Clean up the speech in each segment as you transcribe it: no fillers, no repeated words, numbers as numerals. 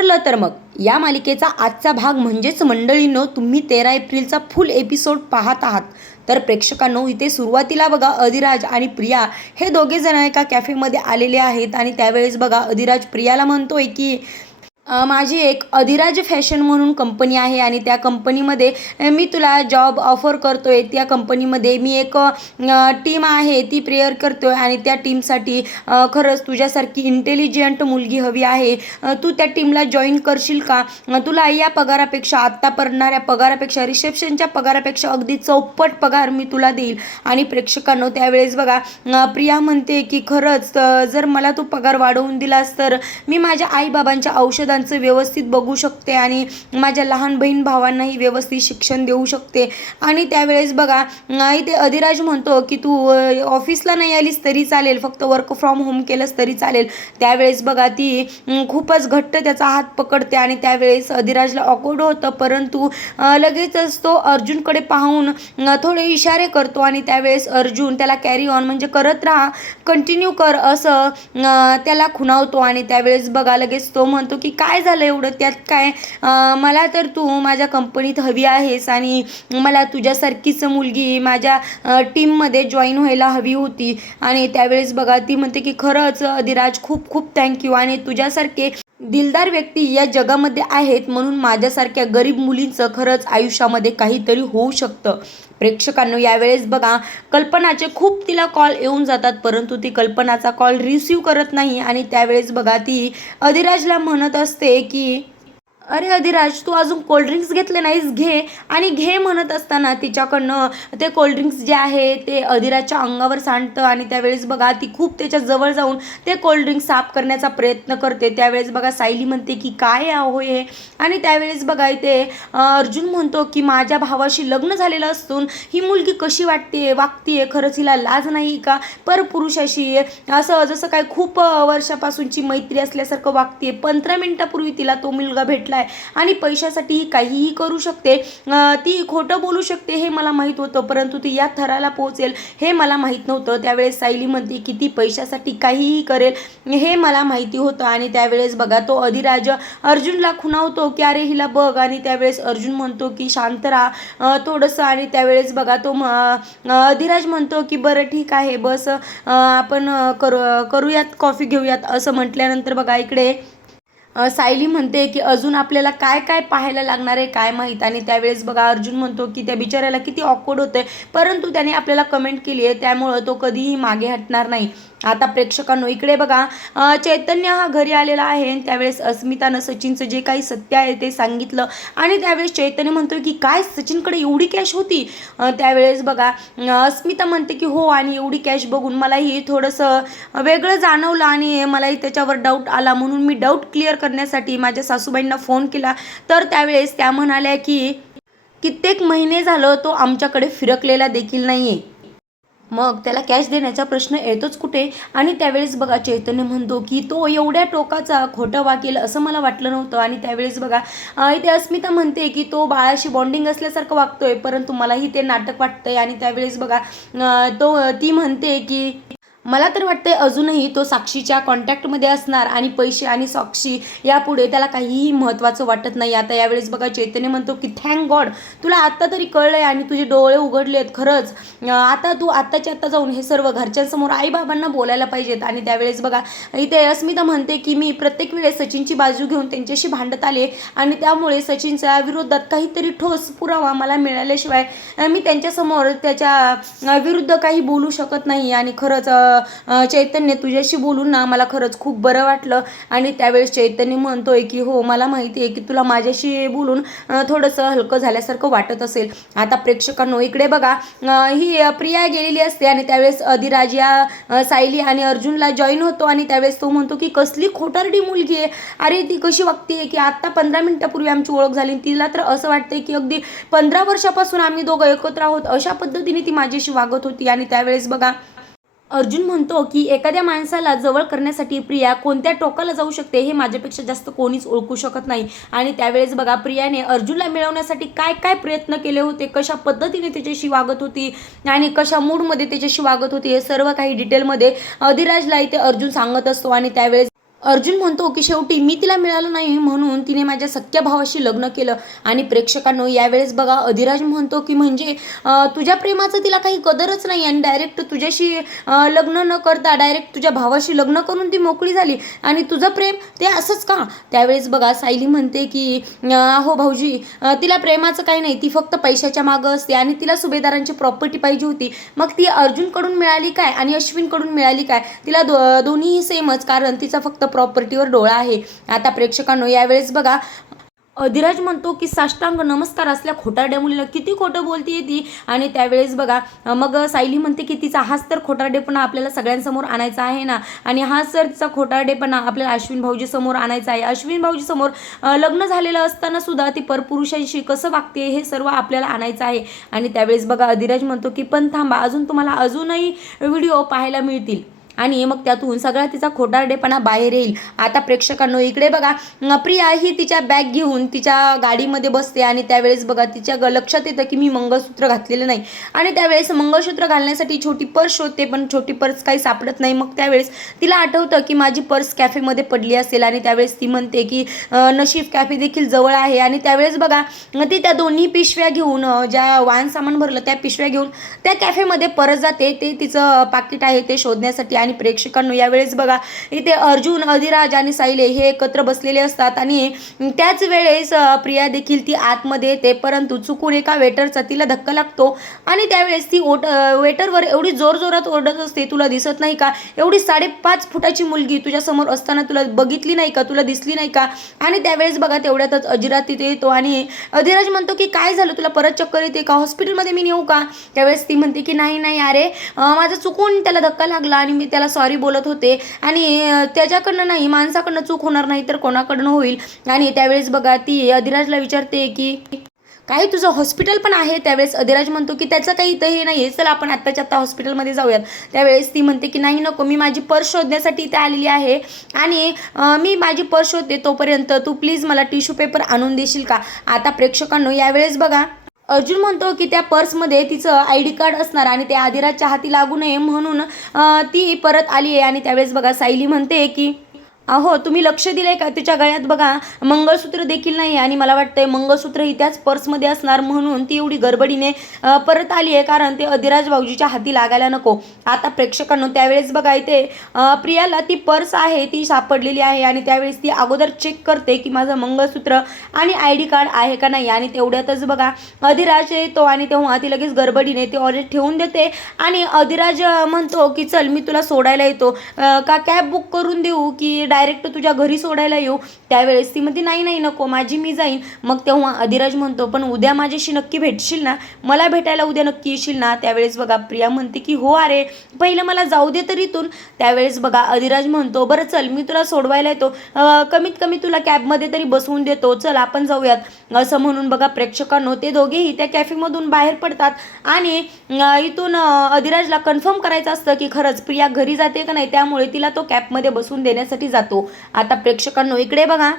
आवरलं तर मग या मालिकेचा आजचा भाग म्हणजेच मंडळींनो, तुम्ही 13 एप्रिलचा फुल एपिसोड पाहत आहात. तर प्रेक्षकांनो, इथे सुरुवातीला बघा अधिराज आणि प्रिया हे दोघे जण एका कॅफेमध्ये आलेले आहेत आणि त्यावेळेस बघा अधिराज प्रियाला म्हणतोय की माझी एक अधिराज फॅशन म्हणून कंपनी आहे आणि त्या कंपनीमध्ये मी तुला जॉब ऑफर करतोय. त्या कंपनीमध्ये मी एक टीम आहे ती प्रेयर करतोय आणि त्या टीमसाठी खरंच तुझ्यासारखी इंटेलिजंट मुलगी हवी आहे. तू त्या टीमला जॉईन करशील का? तुला या पगारापेक्षा, आत्ता पडणाऱ्या पगारापेक्षा, रिसेप्शनच्या पगारापेक्षा अगदी चौपट पगार मी तुला देईल. आणि प्रेक्षकांनो, त्यावेळेस बघा प्रिया म्हणते की खरंच जर मला तू पगार वाढवून दिलास तर मी माझ्या आईबाबांच्या औषधांचं व्यवस्थित बघू शकते आणि माझ्या लहान बहीण भावांनाही व्यवस्थित शिक्षण देऊ शकते. आणि त्यावेळेस बघा इथे अधिराज म्हणतो की तू ऑफिसला नाही आलीस तरी चालेल, फक्त वर्क फ्रॉम होम केलंस तरी चालेल. त्यावेळेस बघा ती खूपच घट्ट त्याचा हात पकडते आणि त्यावेळेस अधिराजला ऑकवर्ड होतं, परंतु लगेचच तो अर्जुनकडे पाहून थोडे इशारे करतो आणि त्यावेळेस अर्जुन त्याला कॅरी ऑन म्हणजे करत राहा, कंटिन्यू कर असं त्याला खुणावतो. आणि त्यावेळेस बघा लगेच तो म्हणतो की काय झालं एवढं, त्यात काय, मला तर तू माझ्या कंपनीत हवी आहेस आणि मला तुझ्यासारखीच मुलगी माझ्या टीममध्ये जॉईन व्हायला हवी होती. आणि त्यावेळेस बघा ती म्हणते की खरंच अधिराज खूप खूप थँक्यू आणि तुझ्यासारखे दिलदार व्यक्ती या जगामध्ये आहेत म्हणून माझ्यासारख्या गरीब मुलींचं खरंच आयुष्यामध्ये काहीतरी होऊ शकतं. प्रेक्षकांनो, यावेळेस बघा कल्पनाचे खूप तिला कॉल येऊन जातात, परंतु ती कल्पनाचा कॉल रिसीव करत नाही. आणि त्यावेळेस बघा ती अधिराजला म्हणत असते की अरे अधिराज, तू अजून कोल्ड्रिंक्स घेतले नाहीस, घे. आणि घे म्हणत असताना तिच्याकडनं ते कोल्ड्रिंक्स जे आहे ते अधिराजच्या अंगावर सांडतं आणि त्यावेळेस बघा ती खूप त्याच्या जवळ जाऊन ते कोल्ड्रिंक्स साफ करण्याचा प्रयत्न करते. त्यावेळेस बघा सायली म्हणते की काय होय हे. आणि त्यावेळेस बघा इथे अर्जुन म्हणतो की माझ्या भावाशी लग्न झालेलं असून ही मुलगी कशी वागतीये, खरंच हिला लाज नाही का? परपुरुषाशी असं जसं काय खूप वर्षापासूनची मैत्री असल्यासारखं वागतीये. 15 मिनिटापूर्वी तिला तो मुलगा भेटला आणि पैशासाठी काहीही करू शकते, ती खोटं बोलू शकते हे मला माहीत होतं, परंतु ती या थराला पोहोचेल हे मला माहीत नव्हतं. त्यावेळेस सायली म्हणते की ती पैशासाठी काहीही करेल हे मला माहिती होतं. आणि त्यावेळेस बघा तो अधिराज अर्जुनला खुणावतो की अरे हिला बघ. आणि त्यावेळेस अर्जुन म्हणतो की शांत राहा थोडंसं. आणि त्यावेळेस बघा तो अधिराज म्हणतो की बरं ठीक आहे, बस आपण करूयात, कॉफी घेऊयात असं म्हटल्यानंतर बघा इकडे सायली म्हणते की अजून आपल्याला काय काय पाहायला लागणार आहे काय माहीत. आणि त्यावेळेस बघा अर्जुन म्हणतो की त्या बिचाऱ्याला किती ऑकवर्ड होतंय, परंतु त्याने आपल्याला कमेंट केली आहे त्यामुळं तो कधीही मागे हटणार नाही. आता प्रेक्षकांनो, इकडे बघा चैतन्य हा घरी आलेला आहे. त्यावेळेस अस्मितानं सचिनचं जे काही सत्य आहे ते सांगितलं आणि त्यावेळेस चैतन्य म्हणतोय की काय सचिनकडे एवढी कॅश होती? त्यावेळेस बघा अस्मिता म्हणते की हो, आणि एवढी कॅश बघून मलाही थोडंसं वेगळं जाणवलं आणि मलाही त्याच्यावर डाऊट आला, म्हणून मी डाऊट क्लिअर करण्यासाठी माझ्या सासूबाईंना फोन केला. तर त्यावेळेस त्या म्हणाल्या की कित्येक महिने झालं तो आमच्याकडे फिरकलेला देखील नाहीये, मग त्याला कॅश देण्याचा प्रश्न येतोच कुठे? आणि त्यावेळेस बघा चैतन्य म्हणतो की तो एवढ्या टोकाचा खोटं वाकेल असं मला वाटलं नव्हतं. आणि त्यावेळेस बघा इथे अस्मिता म्हणते की तो बाळाशी बॉन्डिंग असल्यासारखं वागतोय, परंतु मलाही ते नाटक वाटतंय. आणि त्यावेळेस बघा ती म्हणते की मला तर वाटतंय अजूनही तो साक्षीच्या कॉन्टॅक्टमध्ये असणार आणि पैसे आणि साक्षी यापुढे त्याला काहीही महत्त्वाचं वाटत नाही. आता यावेळेस बघा चैतन्य म्हणतो की थँक गॉड तुला आत्ता तरी कळलंय आणि तुझे डोळे उघडलेत, खरंच आता तू आत्ताच्या आत्ता जाऊन हे सर्व घरच्यांसमोर आईबाबांना बोलायला पाहिजेत. आणि त्यावेळेस बघा इथे अस्मिता म्हणते की मी प्रत्येक वेळेस सचिनची बाजू घेऊन त्यांच्याशी भांडत आले आणि त्यामुळे सचिनच्या विरोधात काहीतरी ठोस पुरावा मला मिळाल्याशिवाय मी त्यांच्यासमोर त्याच्या विरुद्ध काही बोलू शकत नाही. आणि खरंच चैतन्य तुझ्याशी बोलून ना मला खरंच खूप बरं वाटलं. आणि त्यावेळेस चैतन्य म्हणतोय की हो, मला माहिती आहे की तुला माझ्याशी बोलून थोडंसं हलकं झाल्यासारखं वाटत असेल. आता प्रेक्षकांनो, इकडे बघा ही प्रिया गेलेली असते आणि त्यावेळेस अधिराज या सायली आणि अर्जुनला जॉईन होतो. आणि त्यावेळेस तो म्हणतो की कसली खोटारडी मुलगी आहे, अरे ती कशी वागते की आत्ता 15 मिनिटापूर्वी आमची ओळख झाली, तिला तर असं वाटतंय की अगदी 15 वर्षापासून आम्ही दोघं एकत्र आहोत अशा पद्धतीने ती माझ्याशी वागत होती. आणि त्यावेळेस बघा अर्जुन म्हणतो की एखाद्या माणसाला जवळ करण्यासाठी प्रिया कोणत्या टोकाला जाऊ शकते हे माझ्यापेक्षा जास्त कोणीच ओळखू शकत नाही. आणि त्यावेळेस बघा प्रियाने अर्जुनला मिळवण्यासाठी काय काय प्रयत्न केले होते, कशा पद्धतीने त्याच्याशी वागत होती आणि कशा मूडमध्ये त्याच्याशी वागत होती, हे सर्व काही डिटेलमध्ये अधिराजला इथे अर्जुन सांगत असतो. आणि त्यावेळेस अर्जुन म्हणतो की शेवटी मी तिला मिळालं नाही म्हणून तिने माझ्या सख्या भावाशी लग्न केलं. आणि प्रेक्षकांनो यावेळेस बघा अधिराज म्हणतो की म्हणजे तुझ्या प्रेमाचं तिला काही कदरच नाही आणि डायरेक्ट तुझ्याशी लग्न न करता डायरेक्ट तुझ्या भावाशी लग्न करून ती मोकळी झाली आणि तुझं प्रेम ते असंच का. त्यावेळेस बघा सायली म्हणते की हो भाऊजी, तिला प्रेमाचं काही नाही, ती फक्त पैशाच्या मागं असते आणि तिला सुभेदारांची प्रॉपर्टी पाहिजे होती. मग ती अर्जुनकडून मिळाली काय आणि अश्विनकडून मिळाली काय, तिला दोन्हीही सेमच, कारण तिचा फक्त प्रॉपर्टीवर डोळा आहे. आता प्रेक्षकांनो यावेळेस बघा अधिराज म्हणतो की साष्टांग नमस्कार असल्या खोटारड्या मुलीला किती खोटं बोलते ती. आणि त्यावेळेस बघा मग सायली म्हणते की तिचा हाच तर खोटारडेपणा आपल्याला सगळ्यांसमोर आणायचा आहे ना, आणि हाच तर तिचा खोटारडेपणा आपल्याला अश्विन भाऊजी समोर आणायचा आहे. अश्विन भाऊजी समोर लग्न झालेलं असताना सुद्धा ती परपुरुषांशी कसं वागते हे सर्व आपल्याला आणायचं आहे. आणि त्यावेळेस बघा अधिराज म्हणतो की पण थांबा, अजूनही व्हिडिओ पाहायला मिळतील आणि मग त्यातून सगळा तिचा खोटारडेपणा बाहेर येईल. आता प्रेक्षकांनो इकडे बघा प्रिया ही तिच्या बॅग घेऊन तिच्या गाडीमध्ये बसते आणि त्यावेळेस बघा तिच्या लक्षात येतं की मी मंगळसूत्र घातलेलं नाही. आणि त्यावेळेस मंगळसूत्र घालण्यासाठी छोटी पर्स शोधते, पण छोटी पर्स काही सापडत नाही. मग त्यावेळेस तिला आठवतं की माझी पर्स कॅफेमध्ये पडली असेल आणि त्यावेळेस ती म्हणते की नशीब कॅफे देखील जवळ आहे. आणि त्यावेळेस बघा ती त्या दोन्ही पिशव्या घेऊन, ज्या वाहन सामान भरलं त्या पिशव्या घेऊन त्या कॅफेमध्ये परत जाते. ते तिचं पाकिट आहे ते शोधण्यासाठी. आणि प्रेक्षकांनो यावेळेस बघा इथे अर्जुन, अधिराज आणि सायली हे एकत्र बसलेले असतात आणि त्याच वेळेस प्रिया देखील ती आतमध्ये येते, परंतु चुकून एका वेटरचा तिला धक्का लागतो आणि त्यावेळेस ती वेटरवर एवढी जोरजोरात ओरडत असते, तुला दिसत नाही का, एवढी 5.5 फुटाची मुलगी तुझ्या समोर असताना तुला बघितली नाही का, तुला दिसली नाही का. आणि त्यावेळेस बघा तेवढ्यातच अजिराज तिथे येतो आणि अधिराज म्हणतो की काय झालं, तुला परत चक्कर येते का, हॉस्पिटलमध्ये मी नेऊ का. त्यावेळेस ती म्हणते की नाही अरे माझं चुकून त्याला धक्का लागला आणि मी त्याला सॉरी बोलत होते आणि त्याच्याकडनं नाही, माणसाकडनं चूक होणार नाही तर कोणाकडनं होईल. आणि त्यावेळेस बघा ती अधिराजला विचारते की काही तुझं हॉस्पिटल पण आहे. त्यावेळेस अधिराज म्हणतो की त्याचं काही इथं हे नाही आहे, चल आपण आत्ताच्या आत्ता हॉस्पिटलमध्ये जाऊयात. त्यावेळेस ती म्हणते की नाही नको, मी माझी पर्स शोधण्यासाठी इथे आलेली आहे आणि मी माझी पर्स शोधते, तोपर्यंत तू प्लीज मला टिश्यू पेपर आणून देशील का. आता प्रेक्षकांनो यावेळेस बघा अर्जुन म्हणतो की त्या पर्समध्ये तिचं ID कार्ड असणार आणि ते अधिराजच्या हाती लागू नये म्हणून ती परत आली आहे. आणि त्यावेळेस बघा सायली म्हणते की अहो तुम्ही लक्ष दिलंय का, तिच्या गळ्यात बघा मंगळसूत्र देखील नाही आणि मला वाटतंय मंगळसूत्र ही त्याच पर्समध्ये असणार म्हणून ती एवढी गडबडीने परत आली आहे, कारण ते अधिराज भाऊजीच्या हाती लागायला नको. आता प्रेक्षकांनो त्यावेळेस बघा इथे प्रियाला ती पर्स आहे ती सापडलेली आहे आणि त्यावेळेस ती अगोदर चेक करते की माझं मंगळसूत्र आणि ID कार्ड आहे का नाही. आणि तेवढ्यातच बघा अधिराज येतो आणि तेव्हा ती लगेच गडबडीने ते ऑर्डर ठेवून देते आणि अधिराज म्हणतो की चल मी तुला सोडायला येतो का, कॅब बुक करून देऊ की डायरेक्ट तुझ्या घरी सोडायला येऊ. त्यावेळेस ती म्हणते नाही नको, माझी मी जाईन. मग तेव्हा अधिराज म्हणतो पण उद्या माझ्याशी नक्की भेटशील ना, मला भेटायला उद्या नक्की येशील ना. त्यावेळेस बघा प्रिया म्हणते की हो अरे पहिलं मला जाऊ दे तर इथून. त्यावेळेस बघा अधिराज म्हणतो बरं चल मी तुला सोडवायला येतो, कमीत कमी तुला कॅबमध्ये तरी बसवून देतो, चल आपण जाऊयात. असं म्हणून बघा प्रेक्षकांनो ते दोघेही त्या कॅफेमधून बाहेर पडतात आणि इथून अधिराजला कन्फर्म करायचं असतं की खरंच प्रिया घरी जाते का नाही, त्यामुळे तिला तो कॅबमध्ये बसून देण्यासाठी जातो. आता प्रेक्षकांनो इकडे बघा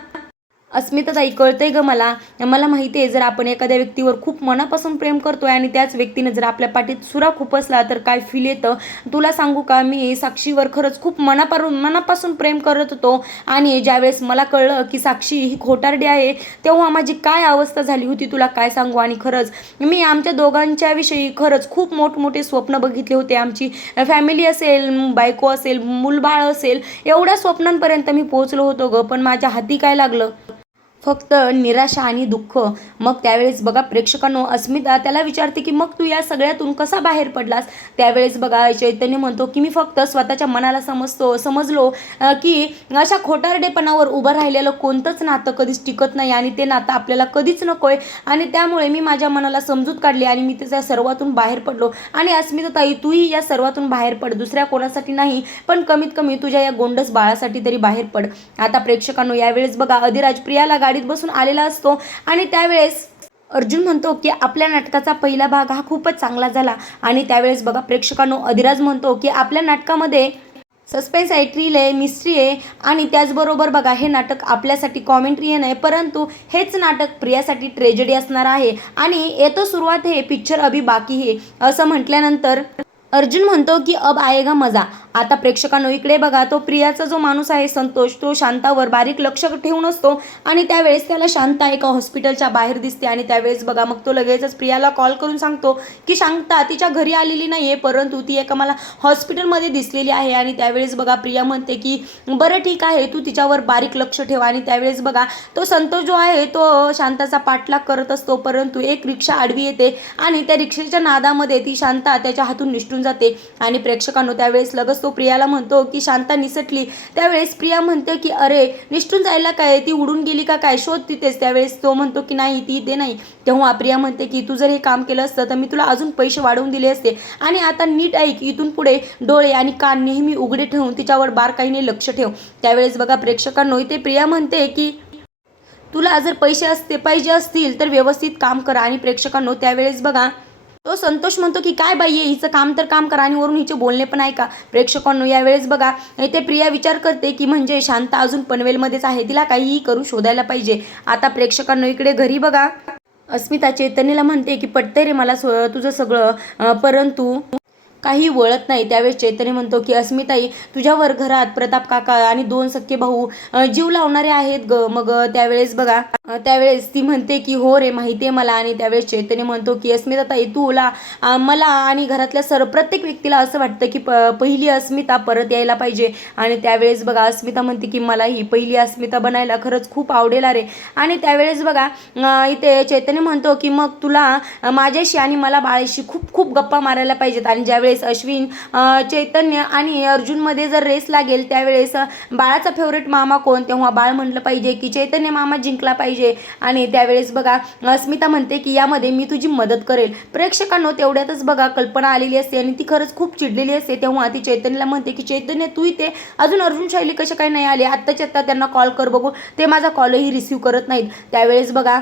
अस्मिताताई कळतंय ग मला माहिती आहे जर आपण एखाद्या व्यक्तीवर खूप मनापासून प्रेम करतोय आणि त्याच व्यक्तीने जर आपल्या पाठीत सुरा खुपसला तर काय फील येतं. तुला सांगू का, मी साक्षीवर खरंच खूप मनापासून प्रेम करत होतो आणि ज्यावेळेस मला कळलं की साक्षी ही खोटारडी आहे तेव्हा माझी काय अवस्था झाली होती तुला काय सांगू. आणि खरंच मी आमच्या दोघांच्या विषयी खरंच खूप मोठमोठे स्वप्न बघितले होते, आमची फॅमिली असेल, बायको असेल, मूलबाळ असेल, एवढ्या स्वप्नांपर्यंत मी पोहोचलो होतो ग, पण माझ्या हाती काय लागलं, फक्त निराशा आणि दुःख. मग त्यावेळेस बघा प्रेक्षकांनो अस्मिता त्याला विचारते की मग तू या सगळ्यातून कसा बाहेर पडलास. त्यावेळेस बघा चैतन्य म्हणतो की मी फक्त स्वतःच्या मनाला समजलो की अशा खोटारडेपणावर उभं राहिलेलं कोणतंच नातं कधीच टिकत नाही आणि ते नातं आपल्याला कधीच नकोय आणि त्यामुळे मी माझ्या मनाला समजूत काढली आणि मी त्याच्या सर्वातून बाहेर पडलो. आणि अस्मिता ताई तूही या सर्वातून बाहेर पड, दुसऱ्या कोणासाठी नाही पण कमीत कमी तुझ्या या गोंडस बाळासाठी तरी बाहेर पड. आता प्रेक्षकांनो यावेळेस बघा अधिराज प्रियाला गाडीत बसून आलेला असतो आणि त्यावेळेस अर्जुन म्हणतो की आपल्या नाटकाचा पहिला भाग हा खूपच चांगला झाला. आणि त्यावेळेस बघा प्रेक्षकांनो अधिराज म्हणतो की आपल्या नाटकामध्ये सस्पेन्स आहे, थ्रिल आहे, मिस्ट्री आहे आणि त्याचबरोबर बघा हे नाटक आपल्यासाठी कॉमेंट्री नाही, परंतु हेच नाटक प्रियासाठी ट्रेजेडी असणार आहे आणि येतो सुरुवात है पिक्चर अभी बाकी है असं म्हटल्यानंतर अर्जुन म्हणतो की अब आएगा मजा. आता प्रेक्षकांनो इकडे बघा, तो प्रियाचा जो माणूस आहे संतोष, तो शांतावर बारीक लक्ष ठेवून असतो आणि त्यावेळेस त्याला शांता एका हॉस्पिटलच्या बाहेर दिसते आणि त्यावेळेस बघा मग तो लगेचच प्रियाला कॉल करून सांगतो की शांता तिच्या घरी आलेली नाहीये, परंतु ती एका मला हॉस्पिटलमध्ये दिसलेली आहे. आणि त्यावेळेस बघा प्रिया म्हणते की बरं ठीक आहे, तू तिच्यावर बारीक लक्ष ठेव. आणि त्यावेळेस बघा तो संतोष जो आहे तो शांताचा पाठलाग करत असतो, परंतु एक रिक्षा आडवी येते आणि त्या रिक्षेच्या नादामध्ये ती शांता त्याच्या हातून निसटून जाते. आणि प्रेक्षकांनो त्यावेळेस लगेच तो प्रियाला म्हणतो की शांता निसटली. त्यावेळेस प्रिया म्हणते की अरे निसटून जायला काय, ती उडून गेली का काय, शोध तिथेच. त्यावेळेस तो म्हणतो की नाही ती इथे नाही. तेव्हा प्रिया म्हणते की तू जर हे काम केलं असतं तर मी तुला अजून पैसे वाढवून दिले असते. आणि आता नीट ऐक, इथून पुढे डोळे आणि कान नेहमी उघडे ठेवून तिच्यावर बारकाईने लक्ष ठेव. त्यावेळेस बघा प्रेक्षकांनो इथे प्रिया म्हणते की तुला जर पैसे पाहिजे असतील तर व्यवस्थित काम करा. आणि प्रेक्षकांनो त्यावेळेस बघा तो संतोष म्हणतो की काय बाई आहे, हिचं काम तर काम करा आणि वरून हिचे बोलणे पण ऐका. प्रेक्षकांनो यावेळेस बघा इथे प्रिया विचार करते की म्हणजे शांता अजून पनवेलमध्येच आहे, तिला काहीही करून शोधायला पाहिजे. आता प्रेक्षकांनो इकडे घरी बघा अस्मिता चैतन्यला म्हणते की पटतंय रे मला तुझं सगळं, परंतु काही वळत नाही. त्यावेळेस चैतन्य म्हणतो की अस्मिताई तुझ्यावर घरात प्रताप काका आणि 2 सख्खे भाऊ जीव लावणारे आहेत ग. मग त्यावेळेस बघा त्यावेळेस ती म्हणते की हो रे माहिती आहे मला. आणि त्यावेळेस चैतन्य म्हणतो की अस्मिताताई तुला मला आणि घरातल्या प्रत्येक व्यक्तीला असं वाटतं की पहिली अस्मिता परत यायला पाहिजे. आणि त्यावेळेस बघा अस्मिता म्हणते की मला ही पहिली अस्मिता बनायला खरंच खूप आवडेल रे. आणि त्यावेळेस बघा इथे चैतन्य म्हणतो की मग तुला माझ्याशी आणि मला बाळाशी खूप खूप गप्पा मारायला पाहिजेत. आणि ज्यावेळेस अश्विन चैतन्य आणि अर्जुनमध्ये जर रेस लागेल त्यावेळेस बाळाचा फेवरेट मामा कोण, तेव्हा बाळ म्हटलं पाहिजे की चैतन्य मामा जिंकला पाहिजे. आणि त्यावेळेस बघा अस्मिता म्हणते की यामध्ये मी तुझी मदत करेल. प्रेक्षकांनो तेवढ्यातच बघा कल्पना आलेली असते आणि ती खरंच खूप चिडलेली असते. तेव्हा ती चैतन्यला म्हणते की चैतन्य तू इथे अजून अर्जुन शैली कशा काय नाही आले, आत्ताच्या आत्ता त्यांना कॉल कर बघू, ते माझा कॉलही रिसीव्ह करत नाहीत. त्यावेळेस बघा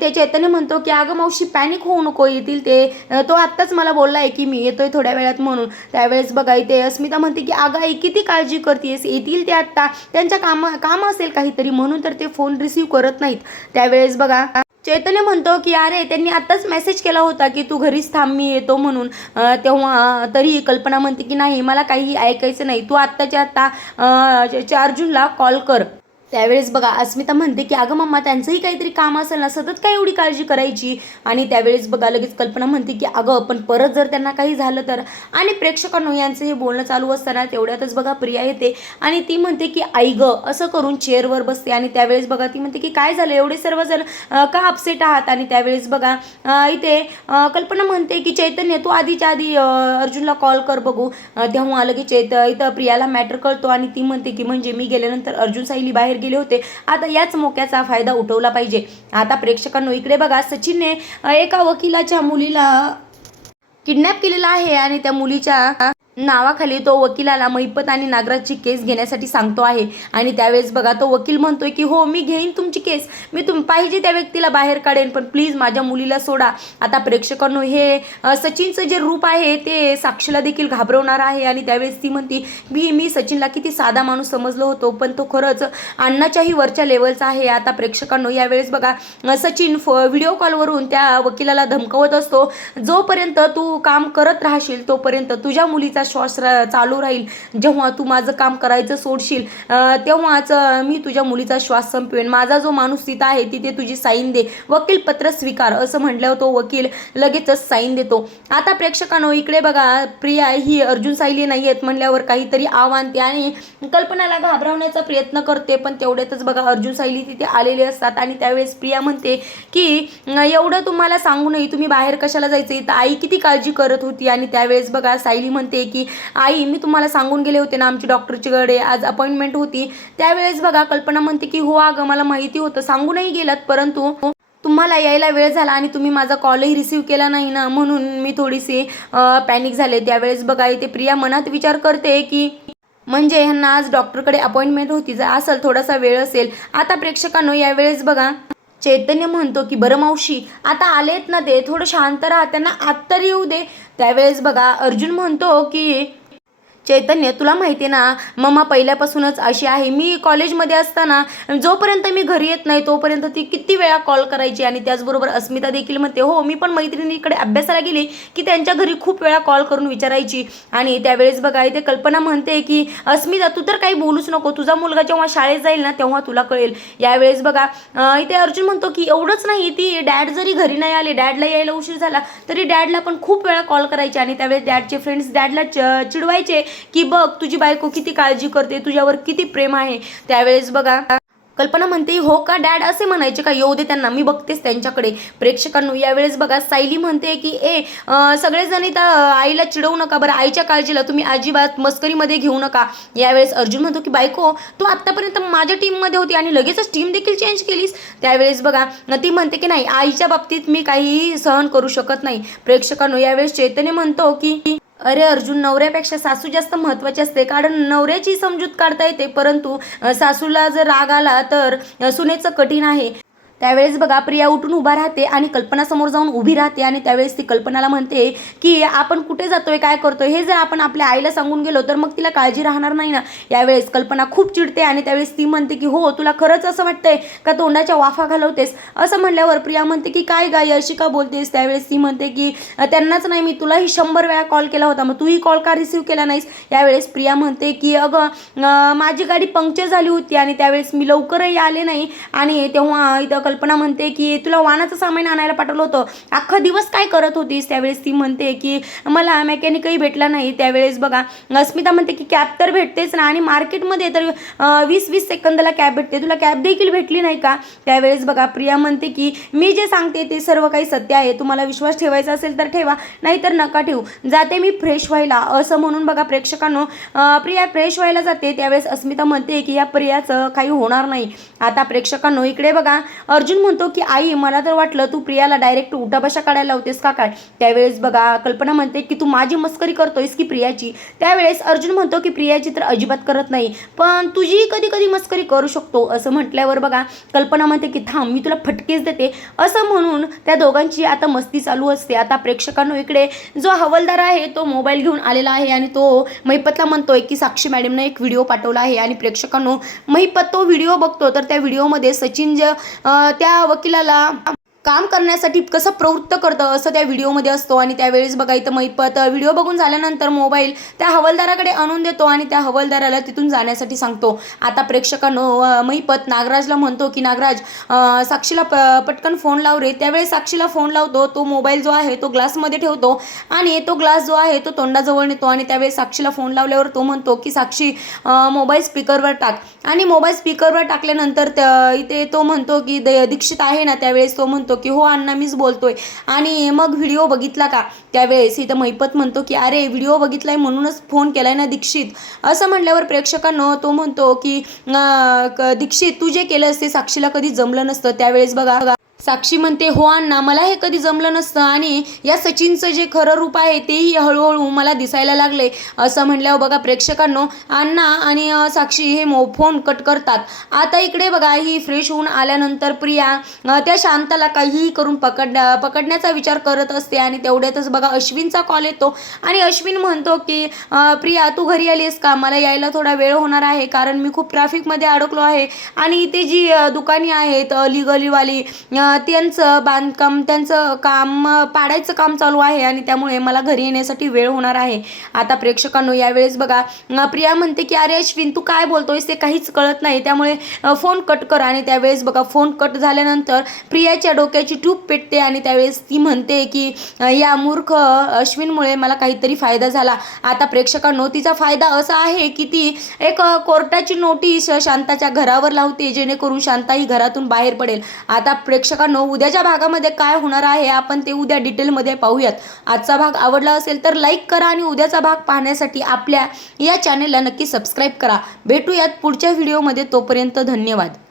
ते चैतन्य म्हणतो की अगं मावशी पॅनिक होऊ नको, येतील ते, तो आत्ताच मला बोलला आहे की मी येतोय थोड्या वेळात म्हणून. त्यावेळेस बघा इथे अस्मिता म्हणते की अगं आई किती काळजी करतेस, येतील ते आत्ता, त्यांच्या काम असेल काहीतरी म्हणून तर ते फोन रिसीव्ह करत नाहीत. त्यावेळेस बघा चैतन्य म्हणतो की अरे त्यांनी आत्ताच मेसेज केला होता की तू घरीच थांब मी येतो म्हणून. तेव्हा तरी कल्पना म्हणते की नाही मला काही ऐकायचं नाही, तू आत्ताच्या आत्ता अर्जुनला कॉल कर. त्यावेळेस बघा अस्मिता म्हणते की अगं मम्मा त्यांचंही काहीतरी काम असेल ना, सतत काय एवढी काळजी करायची. आणि त्यावेळेस बघा लगेच कल्पना म्हणते की अगं पण परत जर त्यांना काही झालं तर. आणि प्रेक्षकांनो यांचं हे बोलणं चालू असताना तेवढ्यातच बघा प्रिया येते आणि ती म्हणते की आई ग असं करून चेअरवर बसते. आणि त्यावेळेस बघा ती म्हणते की काय झालं, एवढे सर्वजण का अपसेट आहात. आणि त्यावेळेस बघा इथे कल्पना म्हणते की चैतन्य तू आधीच्या आधी अर्जुनला कॉल कर बघू. तेव्हा लगेच इथं प्रियाला मॅटर कळतो आणि ती म्हणते की म्हणजे मी गेल्यानंतर अर्जुन सायली बाहेर गेले होते, आता याच मोक्याचा फायदा उठवला पाहिजे. आता प्रेक्षकांनो इकडे बघा सचिनने एका वकिलाच्या मुलीला किडनॅप केलेला आहे आणि त्या मुलीच्या नावाखाली तो वकिलाला महिपत आणि नागराजची केस घेण्यासाठी सांगतो आहे. आणि त्यावेळेस बघा तो वकील म्हणतोय की हो मी घेईन तुमची केस, मी पाहिजे त्या व्यक्तीला बाहेर काढेन, पण प्लीज माझ्या मुलीला सोडा. आता प्रेक्षकांनो हे सचिनचं जे रूप आहे ते साक्षीला देखील घाबरवणार आहे. आणि त्यावेळेस ती म्हणती मी सचिनला किती साधा माणूस समजलो होतो, पण तो खरंच अण्णाच्याही वरच्या लेवलचा आहे. आता प्रेक्षकांनो यावेळेस बघा सचिन व्हिडिओ कॉलवरून त्या वकिलाला धमकावत असतो, जोपर्यंत तू काम करत राहशील तोपर्यंत तुझ्या मुलीचा श्वास चालू राहील, जेव्हा तू माझं काम करायचं सोडशील तेव्हाच मी तुझ्या मुलीचा श्वास संपवेन, माझा जो माणूस तिथं आहे तिथे तुझी साईन दे, वकील पत्र स्वीकार, असं म्हटल्यावर तो वकील लगेचच साईन देतो. आता प्रेक्षकांनो इकडे बघा प्रिया ही अर्जुन सायली नाही आहेत म्हणल्यावर काहीतरी आणते आणि कल्पनाला घाबरवण्याचा प्रयत्न करते, पण तेवढ्यातच बघा अर्जुन सायली तिथे आलेले असतात. आणि त्यावेळेस प्रिया म्हणते की एवढं तुम्हाला सांगूनही तुम्ही बाहेर कशाला जायचं, तर आई किती काळजी करत होती. आणि त्यावेळेस बघा सायली म्हणते की आई मी तुम्हाला सांगून गेले होते ना आमची डॉक्टरच्याकडे आज अपॉइंटमेंट होती. त्यावेळेस बघा कल्पना म्हणते की हो अगं मला माहिती होतं, सांगूनही गेलात, परंतु तुम्हाला यायला वेळ झाला आणि तुम्ही माझा कॉलही रिसीव्ह केला नाही ना, म्हणून मी थोडीशी पॅनिक झाले. त्यावेळेस बघा इथे प्रिया मनात विचार करते की म्हणजे ह्यांना आज डॉक्टरकडे अपॉइंटमेंट होती, जर असेल थोडासा वेळ असेल. आता प्रेक्षकांनो यावेळेस बघा चैतन्य म्हणतो की बरं मावशी आता आलेत ना ते, थोडं शांत राहा, त्यांना आत तर येऊ दे. त्यावेळेस बघा अर्जुन म्हणतो की चैतन्य, तुला माहिती आहे ना, मम्मा पहिल्यापासूनच अशी आहे. मी कॉलेजमध्ये असताना जोपर्यंत मी घरी येत नाही तोपर्यंत ती किती वेळा कॉल करायची. आणि त्याचबरोबर अस्मिता देखील म्हणते, हो मी पण मैत्रिणीकडे अभ्यासाला गेली की त्यांच्या घरी खूप वेळा कॉल करून विचारायची. आणि त्यावेळेस बघा इथे कल्पना म्हणते की अस्मिता तू तर काही बोलूच नको, तुझा मुलगा जेव्हा शाळेत जाईल ना तेव्हा तुला कळेल. यावेळेस बघा इथे अर्जुन म्हणतो की एवढंच नाही, ती डॅड जरी घरी नाही आले, डॅडला यायला उशीर झाला तरी डॅडला पण खूप वेळा कॉल करायचे. आणि त्यावेळेस डॅडचे फ्रेंड्स डॅडला चिडवायचे की बघ तुझी बायको किती काळजी करते, तुझ्यावर किती प्रेम आहे. त्यावेळेस बघा कल्पना म्हणते, हो का डॅड असे म्हणायचे का, येऊ दे त्यांना, मी बघतेच त्यांच्याकडे. प्रेक्षकांनो यावेळेस बघा सायली म्हणते की सगळेजण इथं आईला चिडवू नका बरं, आईच्या काळजीला तुम्ही अजिबात मस्करीमध्ये घेऊ नका. यावेळेस अर्जुन म्हणतो की बायको तू आत्तापर्यंत माझ्या टीममध्ये होती आणि लगेचच टीम देखील चेंज केलीस. त्यावेळेस बघा ती म्हणते की नाही, आईच्या बाबतीत मी काहीही सहन करू शकत नाही. प्रेक्षकांनो यावेळेस चैतन्य म्हणतो की अरे अर्जुन, नवऱ्यापेक्षा सासू जास्त महत्त्वाची असते, कारण नवऱ्याची समजूत काढता येते परंतु सासूला जर राग आला तर सुनेचं कठीण आहे. त्यावेळेस बघा प्रिया उठून उभा राहते आणि कल्पनासमोर जाऊन उभी राहते. आणि त्यावेळेस ती कल्पनाला म्हणते की आपण कुठे जातोय, काय करतोय, हे जर आपण आपल्या आईला सांगून गेलो तर मग तिला काळजी राहणार नाही ना. यावेळेस कल्पना खूप चिडते आणि त्यावेळेस ती म्हणते की हो तुला खरंच असं वाटतंय का तोंडाच्या वाफा घालवतेस. असं म्हणल्यावर प्रिया म्हणते की काय गाय अशी का बोलतेस. त्यावेळेस ती म्हणते की त्यांनाच नाही, मी तुलाही 100 वेळा कॉल केला होता, मग तूही कॉल का रिसीव्ह केला नाहीस. यावेळेस प्रिया म्हणते की अगं माझी गाडी पंक्चर झाली होती आणि त्यावेळेस मी लवकरही आले नाही. आणि तेव्हा इथं कल्पना म्हणते की तुला वाहनाचं सामान आणायला पाठवलं होतं, अख्खा दिवस काय करत होतीस. त्यावेळेस ती म्हणते की मला मेकॅनिकही भेटला नाही. त्यावेळेस बघा अस्मिता म्हणते की कॅब तर भेटतेच ना, आणि मार्केटमध्ये तर 20-20 सेकंदाला कॅब भेटते, तुला कॅब देखील भेटली नाही का. त्यावेळेस बघा प्रिया म्हणते की मी जे सांगते ते सर्व काही सत्य आहे, तुम्हाला विश्वास ठेवायचा असेल तर ठेवा, नाहीतर नका ठेवू, जाते मी फ्रेश व्हायला. असं म्हणून बघा प्रेक्षकांनो प्रिया फ्रेश व्हायला जाते. त्यावेळेस अस्मिता म्हणते की या प्रियाचं काही होणार नाही. आता प्रेक्षकांनो इकडे बघा अर्जुन म्हणतो की आई मला तर वाटलं तू प्रियाला डायरेक्ट उठाबशा काढायला लावतेस का काय. त्यावेळेस बघा कल्पना म्हणते की तू माझी मस्करी करतोयस की प्रियाची. त्यावेळेस अर्जुन म्हणतो की प्रियाची तर अजिबात करत नाही, पण तुझी कधी कधी मस्करी करू शकतो. असं म्हटल्यावर बघा कल्पना म्हणते की थांब मी तुला फटकेच देते. असं म्हणून त्या दोघांची आता मस्ती चालू असते. आता प्रेक्षकांनो इकडे जो हवालदार आहे तो मोबाईल घेऊन आलेला आहे आणि तो महिपतला म्हणतोय की साक्षी मॅडमने एक व्हिडिओ पाठवला आहे. आणि प्रेक्षकांनो महिपत तो व्हिडिओ बघतो तर त्या व्हिडिओमध्ये सचिन त्या वकिलाला काम करण्यासाठी कसं प्रवृत्त करतं असं त्या व्हिडिओमध्ये असतो. आणि त्यावेळेस बघा इथं महिपत व्हिडिओ बघून झाल्यानंतर मोबाईल त्या हवालदाराकडे आणून देतो आणि त्या हवालदाराला तिथून जाण्यासाठी सांगतो. आता प्रेक्षकांनो महिपत नागराजला म्हणतो की नागराज साक्षीला पटकन फोन लाव रे. त्यावेळेस साक्षीला फोन लावतो, तो मोबाईल जो आहे तो ग्लासमध्ये ठेवतो आणि तो ग्लास जो आहे तो तोंडाजवळ नेतो. आणि त्यावेळेस साक्षीला फोन लावल्यावर तो म्हणतो की साक्षी मोबाईल स्पीकरवर टाक. आणि मोबाईल स्पीकरवर टाकल्यानंतर इथे तो म्हणतो की दीक्षित आहे ना. त्यावेळेस तो म्हणतो की हो अण्णा मीच बोलतोय. आणि मग व्हिडिओ बघितला का. त्यावेळेस इथं महिपत म्हणतो की अरे व्हिडिओ बघितलाय म्हणूनच फोन केलाय ना दीक्षित. असं म्हटल्यावर प्रेक्षकांनो तो म्हणतो की दीक्षित तू जे केलंस ते साक्षीला कधी जमलं नसतं. त्यावेळेस बघा साक्षी म्हणते हो अण्णा मला हे कधी जमलं नसतं आणि या सचिनचं जे खरं रूप आहे तेही हळूहळू मला दिसायला लागले. असं म्हणल्यावर बघा प्रेक्षकांनो अण्णा आणि साक्षी हे फोन कट करतात. आता इकडे बघा ही फ्रेश होऊन आल्यानंतर प्रिया त्या शांताला काहीही करून पकडण्याचा विचार करत असते. आणि तेवढ्यातच बघा अश्विनचा कॉल येतो आणि अश्विन म्हणतो की प्रिया तू घरी आलीस का, मला यायला थोडा वेळ होणार आहे कारण मी खूप ट्रॅफिकमध्ये अडकलो आहे आणि इथे जी दुकानी आहेत लिगलीवाली त्यांचं बांधकाम त्यांचं काम पाडायचं काम चालू आहे आणि त्यामुळे मला घरी येण्यासाठी वेळ होणार आहे. आता प्रेक्षकांनो यावेळेस बघा प्रिया म्हणते की अरे अश्विन तू काय बोलतोयस ते काहीच कळत नाही त्यामुळे फोन कट कर. आणि त्यावेळेस बघा फोन कट झाल्यानंतर प्रियाच्या डोक्याची ट्यूब पेटते आणि त्यावेळेस ती म्हणते की या मूर्ख अश्विनमुळे मला काहीतरी फायदा झाला. आता प्रेक्षकांनो तिचा फायदा असा आहे की ती एक कोर्टाची नोटीस शांताच्या घरावर लावते जेणेकरून शांता ही घरातून बाहेर पडेल. आता प्रेक्षकांनो उद्याच्या भागामध्ये काय होणार आहे आपण ते उद्या डिटेलमध्ये पाहूयात. आजचा भाग आवडला असेल तर लाईक करा आणि उद्याचा भाग पाहण्यासाठी आपल्या या चॅनेलला नक्की सबस्क्राईब करा. भेटूयात पुढच्या व्हिडिओमध्ये, तोपर्यंत धन्यवाद.